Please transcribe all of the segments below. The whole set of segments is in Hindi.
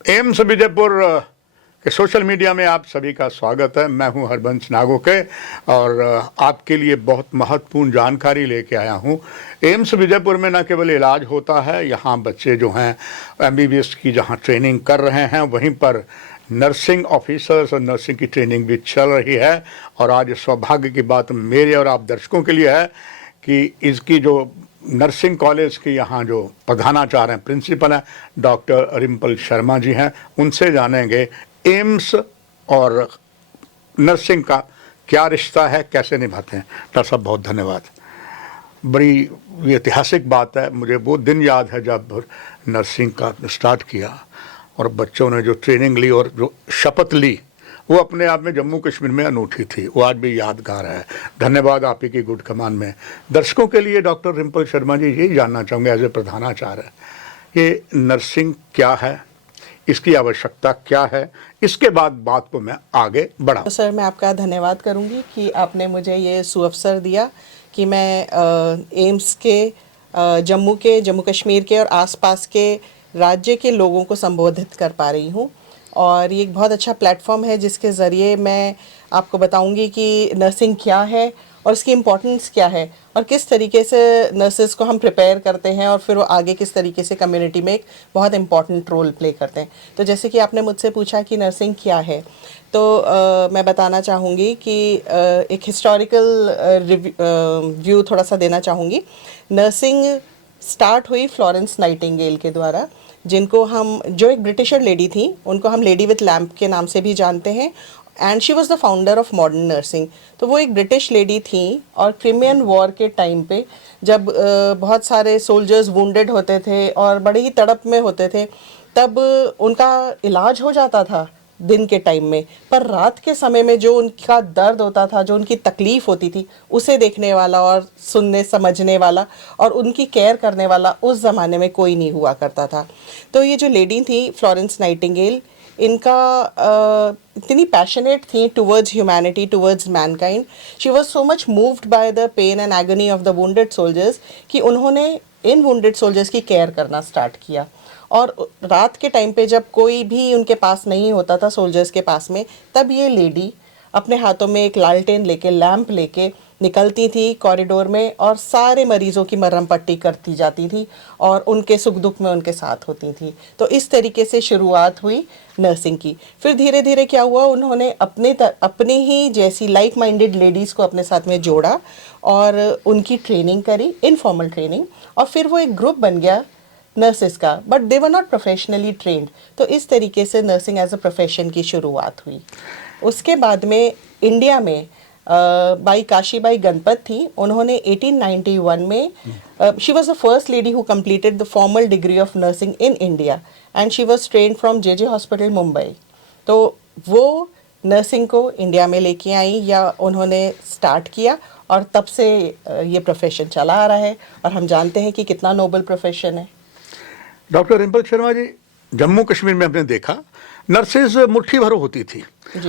एम्स विजयपुर के सोशल मीडिया में आप सभी का स्वागत है। मैं हूं हरबंश नागोके और आपके लिए बहुत महत्वपूर्ण जानकारी लेके आया हूं। एम्स विजयपुर में न केवल इलाज होता है, यहां बच्चे जो हैं एमबीबीएस की जहां ट्रेनिंग कर रहे हैं, वहीं पर नर्सिंग ऑफिसर्स और नर्सिंग की ट्रेनिंग भी चल रही है। और आज सौभाग्य की बात मेरे और आप दर्शकों के लिए है कि इसकी जो नर्सिंग कॉलेज के यहाँ जो प्रधानाचार्य हैं, प्रिंसिपल हैं, डॉक्टर रिम्पल शर्मा जी हैं, उनसे जानेंगे एम्स और नर्सिंग का क्या रिश्ता है, कैसे निभाते हैं। डॉक्टर साहब बहुत धन्यवाद। बड़ी ऐतिहासिक बात है। मुझे वो दिन याद है जब नर्सिंग का स्टार्ट किया और बच्चों ने जो ट्रेनिंग ली और जो शपथ ली, वो अपने आप में जम्मू कश्मीर में अनूठी थी। वो आज भी यादगार है। धन्यवाद आप ही की गुड कमान में। दर्शकों के लिए डॉक्टर रिम्पल शर्मा जी यही जानना चाहूँगे एज ए प्रधानाचार्य, ये नर्सिंग क्या है, इसकी आवश्यकता क्या है, इसके बाद बात को मैं आगे बढ़ाऊँ। तो सर, मैं आपका धन्यवाद करूंगी कि आपने मुझे ये सुअवसर दिया कि मैं एम्स के जम्मू कश्मीर के और आसपास के राज्य के लोगों को संबोधित कर पा रही हूँ। और ये एक बहुत अच्छा प्लेटफॉर्म है जिसके ज़रिए मैं आपको बताऊंगी कि नर्सिंग क्या है और इसकी इम्पोर्टेंस क्या है और किस तरीके से नर्सेज को हम प्रिपेयर करते हैं और फिर वो आगे किस तरीके से कम्युनिटी में एक बहुत इम्पॉर्टेंट रोल प्ले करते हैं। तो जैसे कि आपने मुझसे पूछा कि नर्सिंग क्या है, तो मैं बताना चाहूँगी कि एक हिस्टोरिकल व्यू थोड़ा सा देना चाहूँगी। नर्सिंग स्टार्ट हुई फ्लोरेंस नाइटिंगेल के द्वारा, जिनको हम, जो एक ब्रिटिशर लेडी थी, उनको हम लेडी विथ लैम्प के नाम से भी जानते हैं। And she was the founder of modern nursing. तो वो एक ब्रिटिश लेडी थी और क्रिमियन वॉर के टाइम पे जब बहुत सारे सोल्जर्स वुंडेड होते थे और बड़े ही तड़प में होते थे, तब उनका इलाज हो जाता था दिन के टाइम में, पर रात के समय में जो उनका दर्द होता था, जो उनकी तकलीफ़ होती थी, उसे देखने वाला और सुनने समझने वाला और उनकी केयर करने वाला उस ज़माने में कोई नहीं हुआ करता था। तो ये जो लेडी थी फ्लोरेंस नाइटिंगेल, इनका इतनी पैशनेट थी towards humanity, towards mankind. She was so much moved by the pain and agony of the wounded soldiers कि उन्होंने इन वुंडेड सोल्जर्स की केयर करना स्टार्ट किया। और रात के टाइम पे जब कोई भी उनके पास नहीं होता था सोल्जर्स के पास में, तब ये लेडी अपने हाथों में एक लालटेन लेके, लैंप लेके निकलती थी कॉरिडोर में और सारे मरीज़ों की मरहम पट्टी करती जाती थी और उनके सुख दुख में उनके साथ होती थी। तो इस तरीके से शुरुआत हुई नर्सिंग की। फिर धीरे धीरे क्या हुआ, उन्होंने अपने ही जैसी लाइक माइंडेड लेडीज़ को अपने साथ में जोड़ा और उनकी ट्रेनिंग करी, इनफॉर्मल ट्रेनिंग, और फिर वो एक ग्रुप बन गया नर्सेस का, but they were not professionally trained. तो इस तरीके से नर्सिंग एज अ प्रोफेशन की शुरुआत हुई। उसके बाद में इंडिया में बाई काशीबाई गणपत थी। उन्होंने 1891 में, she was the first lady who completed the formal degree of nursing in India and she was trained from J hospital Mumbai. तो वो नर्सिंग को इंडिया में लेके आई या उन्होंने स्टार्ट किया और तब से ये प्रोफेशन चला आ रहा है और हम जानते हैं कि कितना नोबल प्रोफेशन है। डॉक्टर रिम्पल शर्मा जी, जम्मू कश्मीर में हमने देखा नर्सेज मुट्ठी भर होती थी।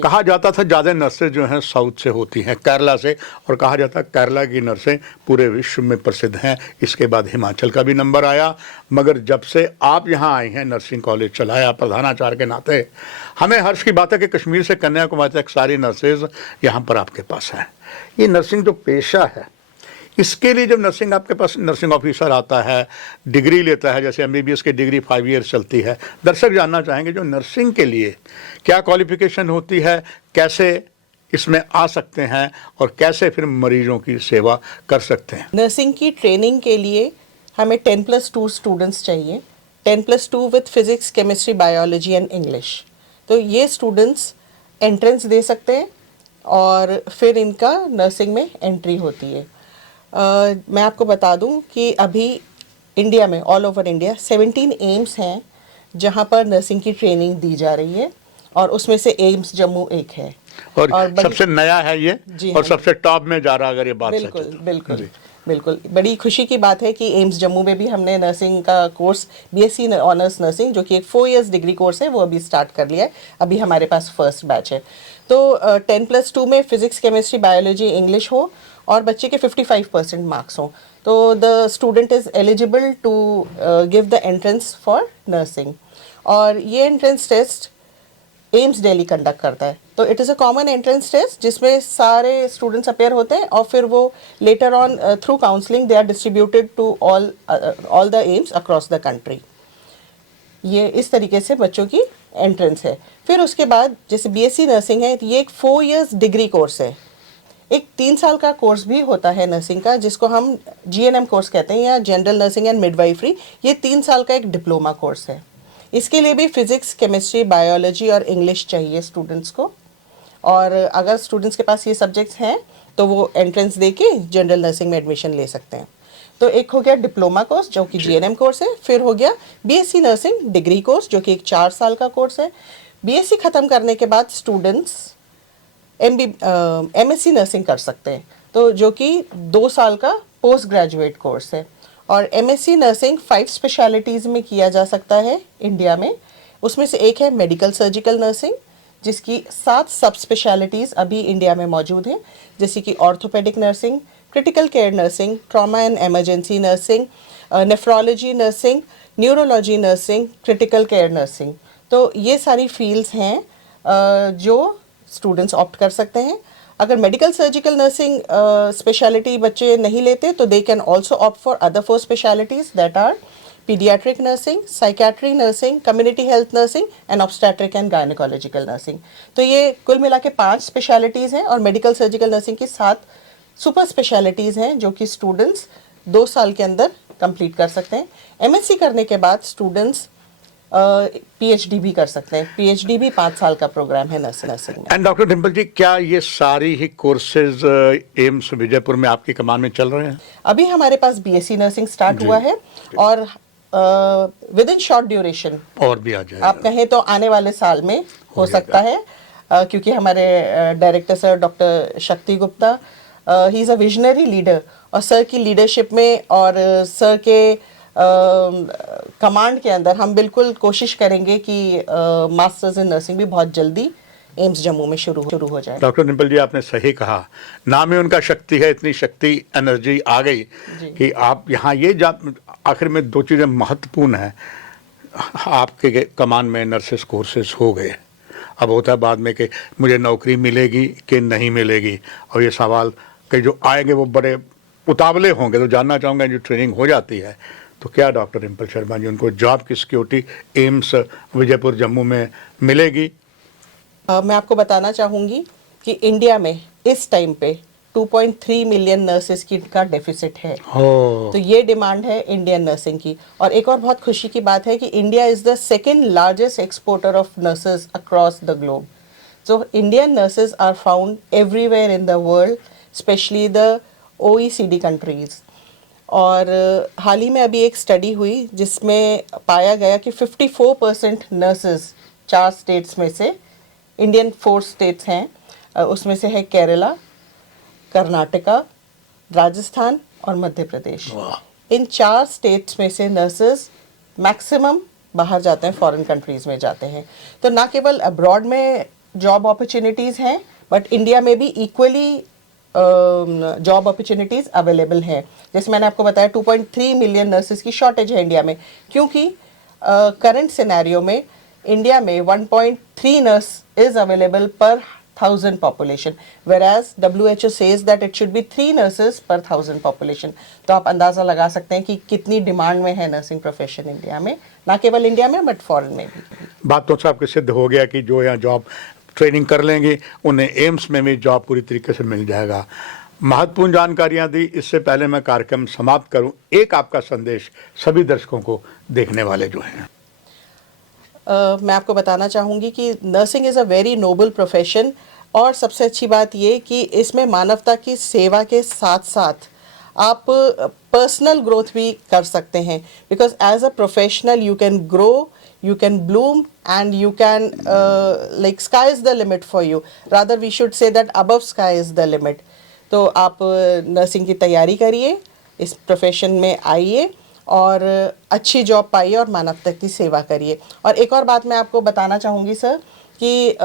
कहा जाता था ज़्यादा नर्सेज जो हैं साउथ से होती हैं, केरला से, और कहा जाता केरला की नर्सें पूरे विश्व में प्रसिद्ध हैं। इसके बाद हिमाचल का भी नंबर आया। मगर जब से आप यहाँ आए हैं, नर्सिंग कॉलेज चलाया प्रधानाचार्य के नाते, हमें हर्ष की बात है कि कश्मीर से कन्याकुमारी तक सारी नर्सेज यहाँ पर आपके पास हैं। ये नर्सिंग जो पेशा है, इसके लिए जब नर्सिंग आपके पास नर्सिंग ऑफिसर आता है, डिग्री लेता है, जैसे एमबीबीएस की डिग्री 5 ईयर चलती है, दर्शक जानना चाहेंगे जो नर्सिंग के लिए क्या क्वालिफिकेशन होती है, कैसे इसमें आ सकते हैं और कैसे फिर मरीजों की सेवा कर सकते हैं। नर्सिंग की ट्रेनिंग के लिए हमें 10+2 स्टूडेंट्स चाहिए, 10+2 with physics, chemistry, biology and English. तो ये स्टूडेंट्स एंट्रेंस दे सकते हैं और फिर इनका नर्सिंग में एंट्री होती है। मैं आपको बता दूं कि अभी इंडिया में, ऑल ओवर इंडिया, 17 एम्स हैं जहां पर नर्सिंग की ट्रेनिंग दी जा रही है और उसमें से एम्स जम्मू एक है। और सबसे नया है ये, और सबसे टॉप में जा रहा, अगर ये बात बिल्कुल सच है। बिल्कुल बिल्कुल बड़ी खुशी की बात है कि एम्स जम्मू में भी हमने नर्सिंग का कोर्स, बीएससी ऑनर्स नर्सिंग, जो कि एक 4 इयर्स डिग्री कोर्स है, वो अभी स्टार्ट कर लिया है। अभी हमारे पास फर्स्ट बैच है। तो 10+2 में फिजिक्स, केमिस्ट्री, बायोलॉजी, इंग्लिश हो और बच्चे के 55% मार्क्स हों, तो the student is eligible to give the entrance for nursing. और ये entrance test AIIMS Delhi conduct करता है। तो it is a common entrance test जिसमें सारे स्टूडेंट्स अपेयर होते हैं और फिर वो later on through counselling they are distributed to all the AIIMS across the country. ये इस तरीके से बच्चों की एंट्रेंस है। फिर उसके बाद जैसे बीएससी नर्सिंग है, ये एक 4 इयर्स डिग्री कोर्स है। एक 3 साल का कोर्स भी होता है नर्सिंग का, जिसको हम जीएनएम कोर्स कहते हैं या जनरल नर्सिंग एंड मिडवाइफरी। ये 3 साल का एक डिप्लोमा कोर्स है। इसके लिए भी फिजिक्स, केमिस्ट्री, बायोलॉजी और इंग्लिश चाहिए स्टूडेंट्स को। और अगर स्टूडेंट्स के पास ये सब्जेक्ट्स हैं तो वो एंट्रेंस दे के जनरल नर्सिंग में एडमिशन ले सकते हैं। तो एक हो गया डिप्लोमा कोर्स जो कि जीएनएम कोर्स है। फिर हो गया बीएससी नर्सिंग डिग्री कोर्स जो कि एक 4 साल का कोर्स है। बीएससी ख़त्म करने के बाद स्टूडेंट्स एमएससी नर्सिंग कर सकते हैं, तो जो कि 2 साल का पोस्ट ग्रेजुएट कोर्स है। और एमएससी नर्सिंग 5 स्पेशलिटीज़ में किया जा सकता है इंडिया में। उसमें से एक है मेडिकल सर्जिकल नर्सिंग, जिसकी 7 सब स्पेशलिटीज़ अभी इंडिया में मौजूद हैं, जैसे कि orthopaedic nursing, critical care nursing, trauma and emergency nursing, nephrology nursing, neurology nursing, critical care nursing. तो ये सारी फील्ड्स हैं जो स्टूडेंट्स ऑप्ट कर सकते हैं। अगर मेडिकल सर्जिकल नर्सिंग स्पेशलिटी बच्चे नहीं लेते तो they can also opt for other 4 specialities that are paediatric nursing, psychiatry nursing, community health nursing and obstetric and gynaecological nursing. तो ये कुल मिला के 5 स्पेशलिटीज़ हैं और मेडिकल सर्जिकल नर्सिंग की 7 सुपर स्पेशलिटीज़ हैं जो कि स्टूडेंट्स 2 साल के अंदर कंप्लीट कर सकते हैं। एमएससी करने के बाद स्टूडेंट्स पीएचडी भी कर सकते हैं। पीएचडी भी 5 साल का प्रोग्राम है नर्सिंग में। एंड डॉक्टर डिम्पल जी, क्या ये सारी ही कोर्सेज एम्स विजयपुर में आपकी कमान में चल रहे हैं? अभी हमारे पास बीएससी नर्सिंग स्टार्ट हुआ है और विद इन शॉर्ट ड्यूरेशन और भी आ जाए, आप कहें तो आने वाले साल में हो सकता है, क्योंकि हमारे डायरेक्टर सर डॉक्टर शक्ति Gupta he is a visionary leader और सर की लीडरशिप में और सर के कमांड के अंदर हम बिल्कुल कोशिश करेंगे कि मास्टर्स इन नर्सिंग भी बहुत जल्दी एम्स जम्मू में शुरू हो जाए। डॉक्टर डिम्पल जी, आपने सही कहा, नाम ही उनका शक्ति है। इतनी शक्ति, एनर्जी आ गई कि आप यहाँ ये आखिर में 2 चीज़ें महत्वपूर्ण हैं। आपके कमान में नर्सेस कोर्सेज हो गए, अब होता है बाद में कि मुझे नौकरी मिलेगी कि नहीं मिलेगी, और ये सवाल कि जो आएंगे वो बड़े उतावले होंगे। तो जानना चाहूँगा, जो ट्रेनिंग हो जाती है तो क्या डॉक्टर डिम्पल शर्मा जी उनको जॉब की सिक्योरिटी एम्स विजयपुर जम्मू में मिलेगी? मैं आपको बताना चाहूँगी कि इंडिया में इस टाइम पे 2.3 मिलियन नर्सेस का डेफिसिट है। तो ये डिमांड है इंडियन नर्सिंग की। और एक और बहुत खुशी की बात है कि India is the second largest exporter of nurses across the globe. So Indian nurses are found everywhere in the world, specially the OECD countries. और हाल ही में अभी एक स्टडी हुई जिसमें पाया गया कि 54% नर्सेस 4 स्टेट्स में से, इंडियन 4 स्टेट्स हैं, उसमें से है केरला, कर्नाटका, राजस्थान और मध्य प्रदेश। इन 4 स्टेट्स में से नर्सेस मैक्सिमम बाहर जाते हैं, फॉरेन कंट्रीज़ में जाते हैं। तो ना केवल अब्रॉड में जॉब अपॉर्चुनिटीज़ हैं, बट इंडिया में भी इक्वली जॉब अपॉर्चुनिटीज़ अवेलेबल हैं। जैसे मैंने आपको बताया 2.3 मिलियन नर्सेस की शॉर्टेज है इंडिया में, क्योंकि करंट सिनेरियो में इंडिया में 1.3 नर्स इज अवेलेबल पर 1000 population, whereas WHO says that it should be 3 nurses per 1000 population। तो आप अंदाज़ा लगा सकते हैं कि कितनी डिमांड में है नर्सिंग प्रोफेशन इंडिया में, ना केवल इंडिया में बट फॉरेन में भी। बात तो साहब सिद्ध हो गया कि जो यहाँ जॉब ट्रेनिंग कर लेंगे उन्हें एम्स में भी जॉब पूरी तरीके से मिल जाएगा। महत्वपूर्ण जानकारियाँ दी। इससे पहले मैं कार्यक्रम समाप्त करूँ, एक आपका संदेश सभी दर्शकों को देखने वाले जो हैं। मैं आपको बताना चाहूँगी कि nursing is a very noble profession, और सबसे अच्छी बात ये कि इसमें मानवता की सेवा के साथ साथ आप पर्सनल ग्रोथ भी कर सकते हैं, because as a professional you can grow, you can bloom, and you can like sky is the limit for you, rather we should say that above sky is the limit। तो आप नर्सिंग की तैयारी करिए, इस प्रोफेशन में आइए और अच्छी जॉब पाइए और मानवता की सेवा करिए। और एक और बात मैं आपको बताना चाहूँगी सर कि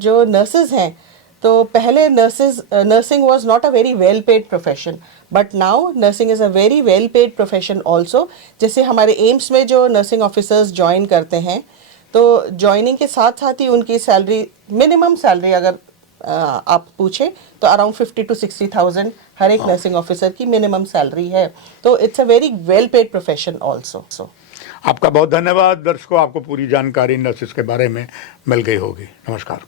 जो नर्सेज हैं, तो पहले nursing was not a very well paid profession, but now nursing is a very well paid profession also. जैसे हमारे एम्स में जो नर्सिंग ऑफिसर्स ज्वाइन करते हैं तो ज्वाइनिंग के साथ साथ ही उनकी सैलरी, मिनिमम सैलरी अगर आप पूछे तो अराउंड 50 to 60,000 हर एक नर्सिंग ऑफिसर की मिनिमम सैलरी है। तो it's a very well paid profession also. आपका बहुत धन्यवाद। दर्शकों, आपको पूरी जानकारी नर्सिस के बारे में मिल गई होगी। नमस्कार।